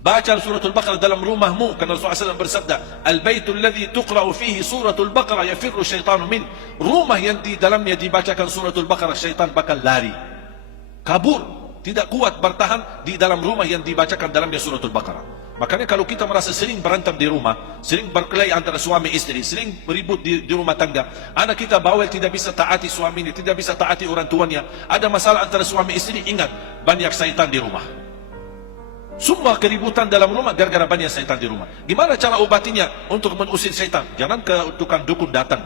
Baca suratul Baqarah dalam rumahmu, karena Rasulullah SAW bersabda, Al-baitul ladzi tuqra'u fihi suratul Baqarah yafirru syaitanu min. Rumah yang di dalamnya dibacakan suratul Baqarah, syaitan bakal lari, kabur, tidak kuat bertahan di dalam rumah yang dibacakan dalamnya suratul Baqarah. Makanya kalau kita merasa sering berantem di rumah, sering berkelahi antara suami istri, sering beribut di rumah tangga, anak kita bawel tidak bisa taati suaminya, tidak bisa taati orang tuanya, ada masalah antara suami istri, ingat, banyak syaitan di rumah. Semua keributan dalam rumah gara-gara banyak syaitan di rumah. Gimana cara obatinya untuk mengusir syaitan? Jangan ke tukang dukun datang.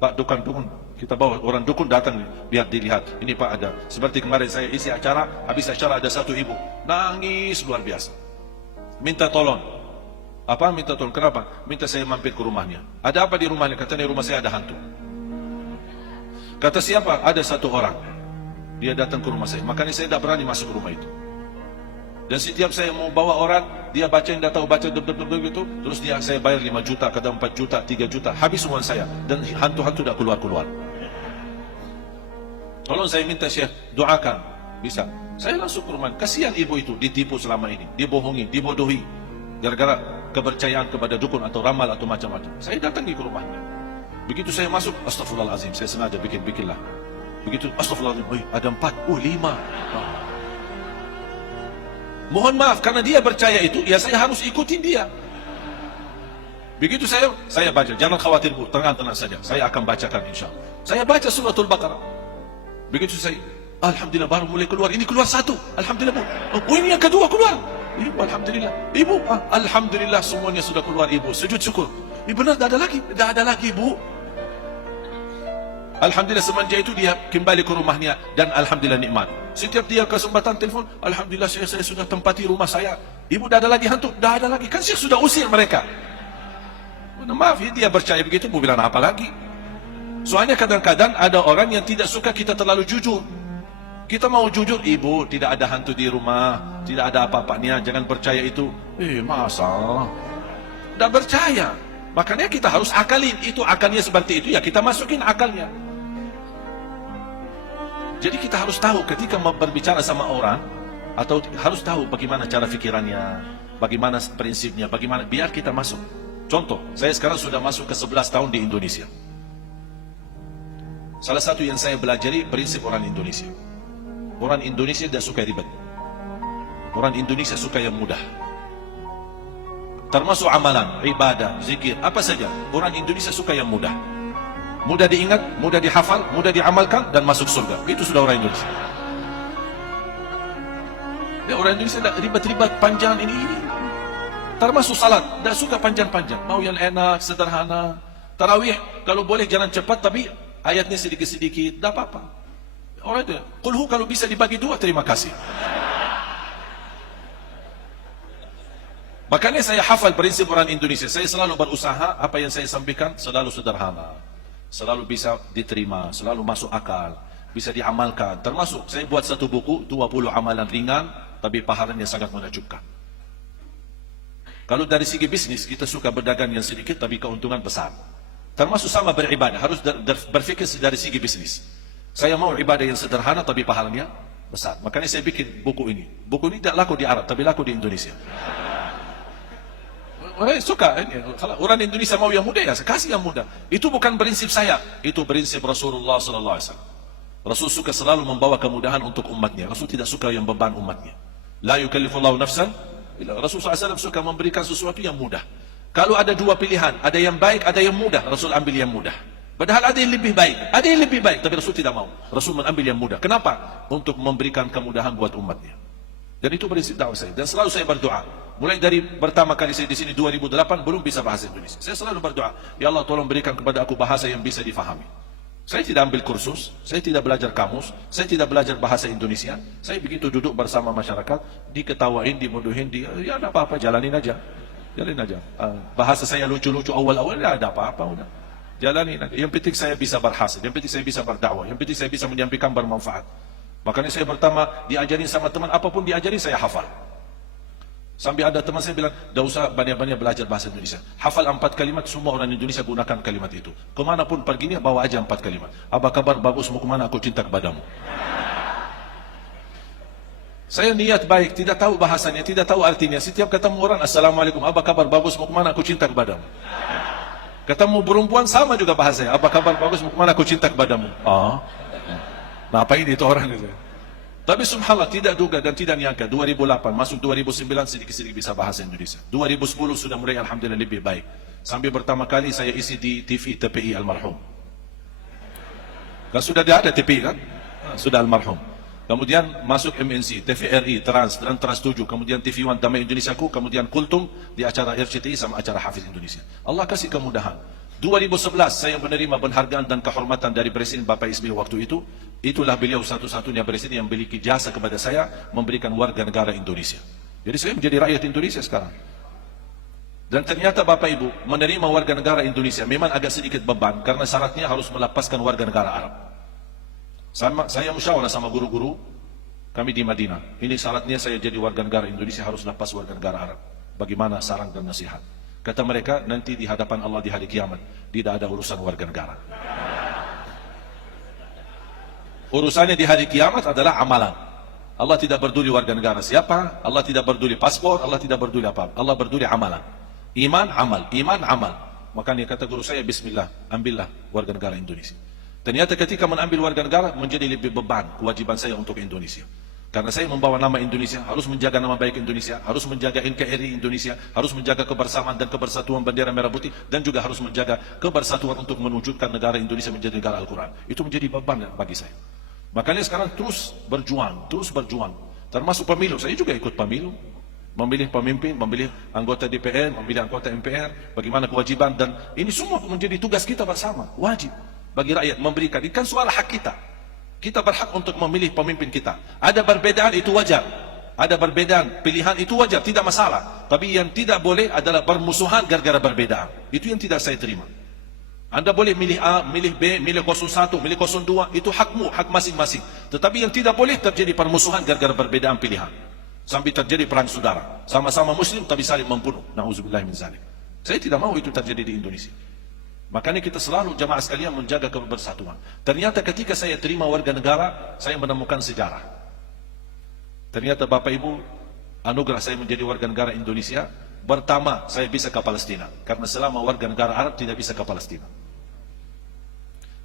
Pak, dukun, kita bawa orang dukun datang biar dilihat. Ini Pak ada. Seperti kemarin saya isi acara, habis acara ada satu ibu nangis luar biasa. Minta tolong. Apa minta tolong? Kenapa? Minta saya mampir ke rumahnya. Ada apa di rumahnya? Katanya rumah saya ada hantu. Kata siapa? Ada satu orang. Dia datang ke rumah saya. Makanya saya tidak berani masuk ke rumah itu. Dan setiap saya mau bawa orang, dia baca yang tidak tahu, baca gitu, terus saya bayar 5 juta, kadang 4 juta, 3 juta, habis uang saya. Dan hantu-hantu tidak keluar-keluar. Tolong saya minta Syekh, doakan. Bisa. Saya langsung ke rumah. Kasihan ibu itu, ditipu selama ini, dibohongi, dibodohi. Gara-gara kepercayaan kepada dukun atau ramal atau macam-macam. Saya datangi ke rumahnya. Begitu saya masuk, astagfirullahaladzim, saya sengaja bikin-bikinlah. Begitu, astagfirullahaladzim, ada 4, 5. Mohon maaf, karena dia percaya itu, ya saya harus ikutin dia. Begitu saya baca, jangan khawatir Bu, tenang-tenang saja, saya akan bacakan insya Allah. Saya baca suratul Baqarah. Begitu saya, alhamdulillah baru mulai keluar, ini keluar satu, alhamdulillah Bu. Oh ini yang kedua keluar, Ibu alhamdulillah. Ibu, alhamdulillah semuanya sudah keluar Ibu, sujud syukur. Ini benar, tidak ada lagi Bu. Alhamdulillah semenjak itu dia kembali ke rumahnya dan alhamdulillah nikmat. Setiap dia kesempatan telepon, alhamdulillah saya sudah tempati rumah saya. Ibu dah ada lagi hantu, dah ada lagi. Kan saya sudah usir mereka. Maaf ya, dia percaya begitu, mau bilang apa lagi? Soalnya kadang-kadang ada orang yang tidak suka kita terlalu jujur. Kita mau jujur, ibu tidak ada hantu di rumah, tidak ada apa-apanya, jangan percaya itu. Masa? Tidak percaya. Makanya kita harus akalin, itu akalnya seperti itu, ya kita masukin akalnya. Jadi kita harus tahu ketika berbicara sama orang, atau harus tahu bagaimana cara fikirannya, bagaimana prinsipnya, bagaimana, biar kita masuk. Contoh, saya sekarang sudah masuk ke 11 tahun di Indonesia. Salah satu yang saya belajari prinsip orang Indonesia. Orang Indonesia tidak suka ribet. Orang Indonesia suka yang mudah. Termasuk amalan, ibadah, zikir, apa saja. Orang Indonesia suka yang mudah. Mudah diingat, mudah dihafal, mudah diamalkan, dan masuk surga. Itu sudah orang Indonesia. Ya, orang Indonesia tidak ribet-ribet, panjang ini. Termasuk salat, tidak suka panjang-panjang. Mau yang enak, sederhana. Tarawih, kalau boleh jangan cepat, tapi ayatnya sedikit-sedikit, tidak apa-apa. Orang itu, kulhu kalau bisa dibagi 2, terima kasih. Makanya saya hafal prinsip orang Indonesia. Saya selalu berusaha, apa yang saya sampaikan selalu sederhana, selalu bisa diterima, selalu masuk akal, bisa diamalkan. Termasuk saya buat satu buku 20 amalan ringan tapi pahalanya sangat menakjubkan. Kalau dari segi bisnis, kita suka berdagang yang sedikit tapi keuntungan besar. Termasuk sama beribadah, harus berpikir dari segi bisnis. Saya mau ibadah yang sederhana tapi pahalanya besar. Makanya saya bikin buku ini. Buku ini tidak laku di Arab tapi laku di Indonesia. Suka, kalau orang Indonesia mau yang muda, ya saya kasih yang muda. Itu bukan prinsip saya, itu prinsip Rasulullah SAW. Rasul suka selalu membawa kemudahan untuk umatnya. Rasul tidak suka yang beban umatnya. La yukallifullahu nafsan. Rasul SAW suka memberikan sesuatu yang mudah. Kalau ada 2 pilihan, ada yang baik, ada yang mudah, Rasul ambil yang mudah. Padahal ada yang lebih baik, ada yang lebih baik, tapi Rasul tidak mau. Rasul mengambil yang mudah. Kenapa? Untuk memberikan kemudahan buat umatnya. Dan itu prinsip dakwah saya. Dan selalu saya berdoa. Mulai dari pertama kali saya di sini 2008 belum bisa bahasa Indonesia. Saya selalu berdoa, ya Allah tolong berikan kepada aku bahasa yang bisa difahami. Saya tidak ambil kursus, saya tidak belajar kamus, saya tidak belajar bahasa Indonesia. Saya begitu duduk bersama masyarakat, diketawain, dibodohin, ya ada apa-apa, jalanin aja. Jalanin aja. Bahasa saya lucu-lucu awal-awal, ya ada apa-apa udah. Jalanin aja. Yang penting saya bisa berhasil, yang penting saya bisa berdakwah, yang penting saya bisa menyampaikan bermanfaat. Makanya saya pertama diajarin sama teman, apapun diajarin saya hafal. Sampai ada teman saya bilang, tidak usah banyak-banyak belajar bahasa Indonesia. Hafal 4 kalimat, semua orang Indonesia gunakan kalimat itu. Kemanapun perginya, bawa aja 4 kalimat. Apa kabar, bagus, mau kemana, aku cinta kepadamu. Saya niat baik, tidak tahu bahasanya, tidak tahu artinya. Setiap ketemu orang, Assalamualaikum, apa kabar, bagus, mau kemana, aku cinta kepadamu. Ketemu perempuan sama juga bahasanya, apa kabar, bagus, mau kemana, aku cinta kepadamu. Nah apa ini itu orang itu. Tapi subhanallah tidak duga dan tidak nyangka 2008 masuk 2009 sedikit-sedikit bisa bahasa Indonesia. 2010 sudah mulai alhamdulillah lebih baik. Sampai pertama kali saya isi di TV TPI almarhum. Kan sudah ada TPI kan? Sudah almarhum. Kemudian masuk MNC, TVRI, Trans, dan Trans 7, kemudian TV One Damai Indonesiaku, kemudian Kultum di acara RCTI sama acara Hafiz Indonesia. Allah kasih kemudahan. 2011 saya menerima penghargaan dan kehormatan dari Presiden Bapak SBY waktu itu. Itulah beliau satu-satunya presiden yang memiliki jasa kepada saya memberikan warga negara Indonesia. Jadi saya menjadi rakyat Indonesia sekarang. Dan ternyata Bapak Ibu menerima warga negara Indonesia memang agak sedikit beban karena syaratnya harus melepaskan warga negara Arab. Saya musyawarah sama guru-guru kami di Madinah. Ini syaratnya saya jadi warga negara Indonesia harus lepas warga negara Arab. Bagaimana saran dan nasihat? Kata mereka nanti di hadapan Allah di hari kiamat tidak ada urusan warga negara. Urusannya di hari kiamat adalah amalan. Allah tidak peduli warga negara siapa, Allah tidak peduli paspor, Allah tidak peduli apa. Allah peduli amalan. Iman, amal, iman, amal. Makanya kata guru saya, bismillah, ambillah warga negara Indonesia. Ternyata ketika mengambil warga negara menjadi lebih beban kewajiban saya untuk Indonesia. Karena saya membawa nama Indonesia, harus menjaga nama baik Indonesia, harus menjaga NKRI Indonesia, harus menjaga kebersamaan dan kebersatuan bendera merah putih, dan juga harus menjaga kebersatuan untuk menwujudkan negara Indonesia menjadi negara Al-Quran. Itu menjadi beban bagi saya. Makanya sekarang terus berjuang. Termasuk pemilu, saya juga ikut pemilu. Memilih pemimpin, memilih anggota DPR, memilih anggota MPR, bagaimana kewajiban, dan ini semua menjadi tugas kita bersama, wajib bagi rakyat memberikan. Ini kan soal hak kita. Kita berhak untuk memilih pemimpin kita. Ada perbedaan itu wajar. Ada perbedaan, pilihan itu wajar, tidak masalah. Tapi yang tidak boleh adalah bermusuhan gara-gara perbedaan. Itu yang tidak saya terima. Anda boleh milih A, milih B, milih 01, milih 02, itu hakmu, hak masing-masing. Tetapi yang tidak boleh terjadi permusuhan gara-gara perbedaan pilihan. Sampai terjadi perang saudara. Sama-sama muslim tapi saling membunuh. Na'udzubillah min zalik. Saya tidak mau itu terjadi di Indonesia. Makanya kita selalu jamaah sekalian menjaga kebersatuan. Ternyata ketika saya terima warga negara, saya menemukan sejarah. Ternyata Bapak Ibu, anugerah saya menjadi warga negara Indonesia. Pertama, saya bisa ke Palestina. Karena selama warga negara Arab tidak bisa ke Palestina.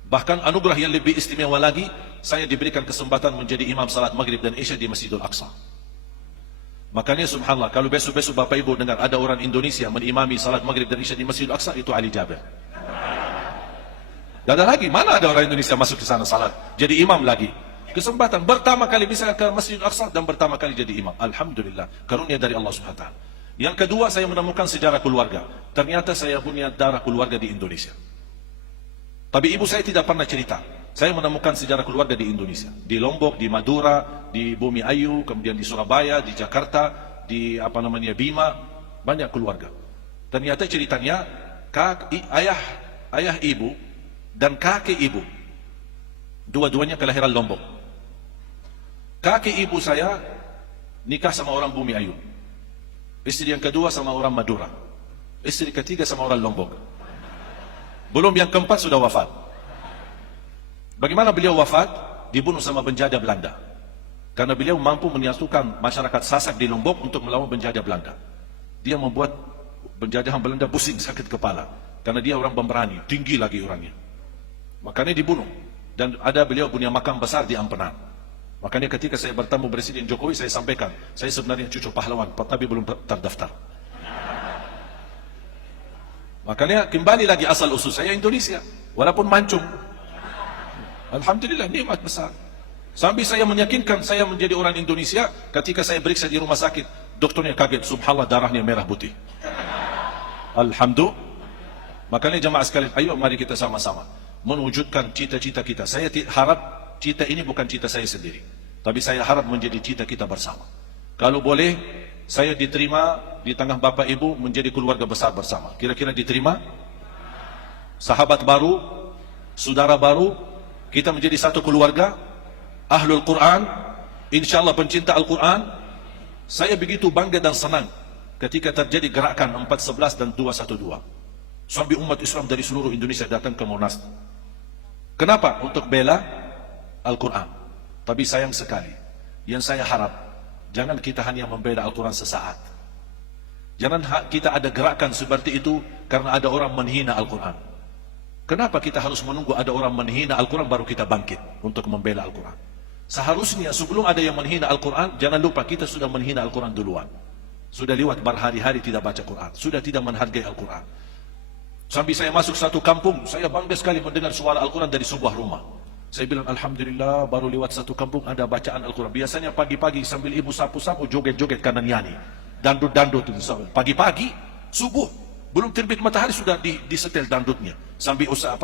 Bahkan anugerah yang lebih istimewa lagi, saya diberikan kesempatan menjadi imam salat maghrib dan isya di Masjidul Aqsa. Makanya subhanallah, kalau besok-besok Bapak Ibu dengar ada orang Indonesia menimami salat maghrib dan isya di Masjidul Aqsa, itu Ali Jabir. Tidak ada lagi, mana ada orang Indonesia masuk ke sana salat, jadi imam lagi. Kesempatan pertama kali bisa ke Masjidul Aqsa dan pertama kali jadi imam. Alhamdulillah, karunia dari Allah SWT. Yang kedua, saya menemukan sejarah keluarga. Ternyata saya punya darah keluarga di Indonesia. Tapi ibu saya tidak pernah cerita. Saya menemukan sejarah keluarga di Indonesia. Di Lombok, di Madura, di Bumi Ayu, kemudian di Surabaya, di Jakarta, di Bima, banyak keluarga. Ternyata ceritanya ayah ibu dan kakek ibu, dua-duanya kelahiran Lombok. Kakek ibu saya nikah sama orang Bumi Ayu. Istri yang kedua sama orang Madura. Istri ketiga sama orang Lombok. Belum yang keempat sudah wafat. Bagaimana beliau wafat? Dibunuh sama penjajah Belanda. Karena beliau mampu menyatukan masyarakat Sasak di Lombok untuk melawan penjajah Belanda. Dia membuat penjajahan Belanda pusing, sakit kepala. Karena dia orang pemberani, tinggi lagi orangnya. Makanya dibunuh. Dan ada beliau punya makam besar di Ampenan. Makanya ketika saya bertemu Presiden Jokowi, saya sampaikan, saya sebenarnya cucu pahlawan, tapi belum terdaftar. Makanya kembali lagi asal usul saya Indonesia, walaupun mancung. Alhamdulillah, nikmat besar. Sampai saya meyakinkan saya menjadi orang Indonesia, ketika saya periksa di rumah sakit, dokternya kaget, subhanallah darahnya merah putih. Alhamdulillah. Makanya jamaah sekalian, ayo mari kita sama-sama mewujudkan cita-cita kita. Saya harap cita ini bukan cita saya sendiri, tapi saya harap menjadi cita kita bersama. Kalau boleh, saya diterima di tengah Bapak Ibu menjadi keluarga besar bersama. Kira-kira diterima? Sahabat baru, saudara baru, kita menjadi satu keluarga, Ahlul Quran, insyaAllah pencinta Al-Quran. Saya begitu bangga dan senang ketika terjadi gerakan 411 dan 212. Sampai umat Islam dari seluruh Indonesia datang ke Monas. Kenapa? Untuk bela Al-Quran. Tapi sayang sekali, yang saya harap jangan kita hanya membela Al-Quran sesaat. Jangan kita ada gerakan seperti itu karena ada orang menghina Al-Quran. Kenapa kita harus menunggu ada orang menghina Al-Quran baru kita bangkit untuk membela Al-Quran? Seharusnya sebelum ada yang menghina Al-Quran, jangan lupa kita sudah menghina Al-Quran duluan. Sudah lewat berhari-hari tidak baca Quran, sudah tidak menghargai Al-Quran. Sampai saya masuk satu kampung, saya bangga sekali mendengar suara Al-Quran dari sebuah rumah. Saya bilang, Alhamdulillah, baru lewat satu kampung ada bacaan Al-Quran. Biasanya pagi-pagi sambil ibu sapu-sapu, joget-joget kanan yani. Dandut-dandut, pagi-pagi, subuh, belum terbit matahari sudah disetel dandutnya. Sambil usaha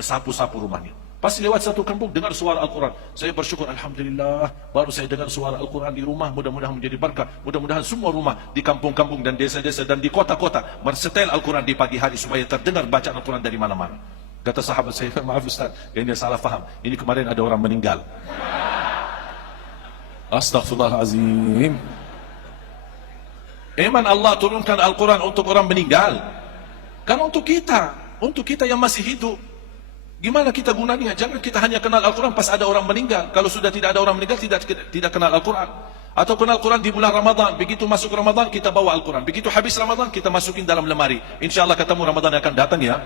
sapu-sapu rumahnya. Pas lewat satu kampung, dengar suara Al-Quran. Saya bersyukur, Alhamdulillah, baru saya dengar suara Al-Quran di rumah, mudah-mudahan menjadi berkah. Mudah-mudahan semua rumah di kampung-kampung dan desa-desa dan di kota-kota mersetel Al-Quran di pagi hari supaya terdengar bacaan Al-Quran dari mana-mana. Kata sahabat saya, maaf Ustaz, ini salah faham. Ini kemarin ada orang meninggal. Astaghfirullahalazim. Emang Allah turunkan Al-Quran untuk orang meninggal? Kan untuk kita yang masih hidup. Gimana kita gunanya? Jangan kita hanya kenal Al-Quran pas ada orang meninggal. Kalau sudah tidak ada orang meninggal, tidak kenal Al-Quran. Atau kenal Al-Quran di bulan Ramadan. Begitu masuk Ramadan, kita bawa Al-Quran. Begitu habis Ramadan, kita masukin dalam lemari. InsyaAllah ketemu Ramadan yang akan datang ya.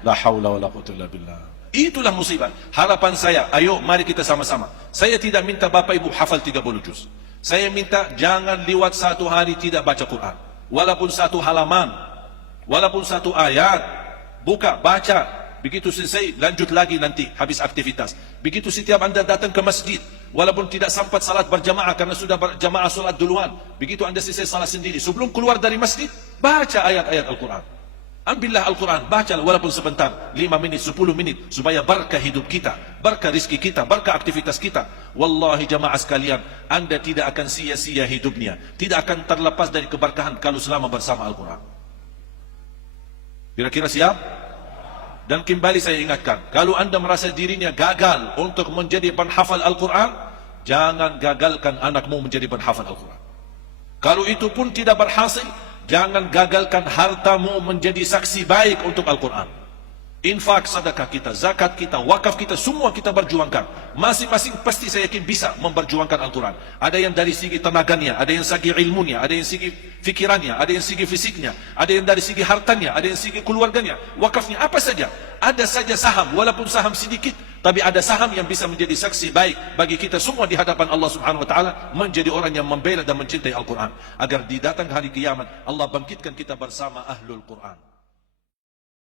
La hawla wa la quwwata illa billah. Itulah musibah. Harapan saya, ayo mari kita sama-sama. Saya tidak minta Bapak Ibu hafal 30 juz. Saya minta jangan lewat satu hari tidak baca Quran. Walaupun satu halaman, walaupun satu ayat, buka, baca. Begitu selesai, lanjut lagi nanti habis aktivitas. Begitu setiap Anda datang ke masjid, walaupun tidak sempat salat berjamaah karena sudah berjamaah salat duluan. Begitu Anda selesai salat sendiri, sebelum keluar dari masjid, baca ayat-ayat Al-Quran. Ambillah Al-Quran, baca walaupun sebentar, 5 menit, 10 menit, supaya berkah hidup kita, berkah rizki kita, berkah aktivitas kita. Wallahi jamaah sekalian, Anda tidak akan sia-sia hidupnya, tidak akan terlepas dari keberkahan kalau selama bersama Al-Quran. Kira-kira siap? Dan kembali saya ingatkan, kalau Anda merasa dirinya gagal untuk menjadi penghafal Al-Quran, jangan gagalkan anakmu menjadi penghafal Al-Quran. Kalau itu pun tidak berhasil, jangan gagalkan hartamu menjadi saksi baik untuk Al-Quran. Infak, sedekah kita, zakat kita, wakaf kita, semua kita berjuangkan. Masing-masing pasti saya yakin bisa memperjuangkan Al-Quran. Ada yang dari segi tenaganya, ada yang segi ilmunya, ada yang segi fikirannya, ada yang segi fisiknya, ada yang dari segi hartanya, ada yang segi keluarganya, wakafnya, apa saja. Ada saja saham, walaupun saham sedikit, tapi ada saham yang bisa menjadi saksi baik bagi kita semua di hadapan Allah Subhanahu Wa Taala, menjadi orang yang membela dan mencintai Al-Quran, agar di datang hari kiamat Allah bangkitkan kita bersama Ahlul Quran.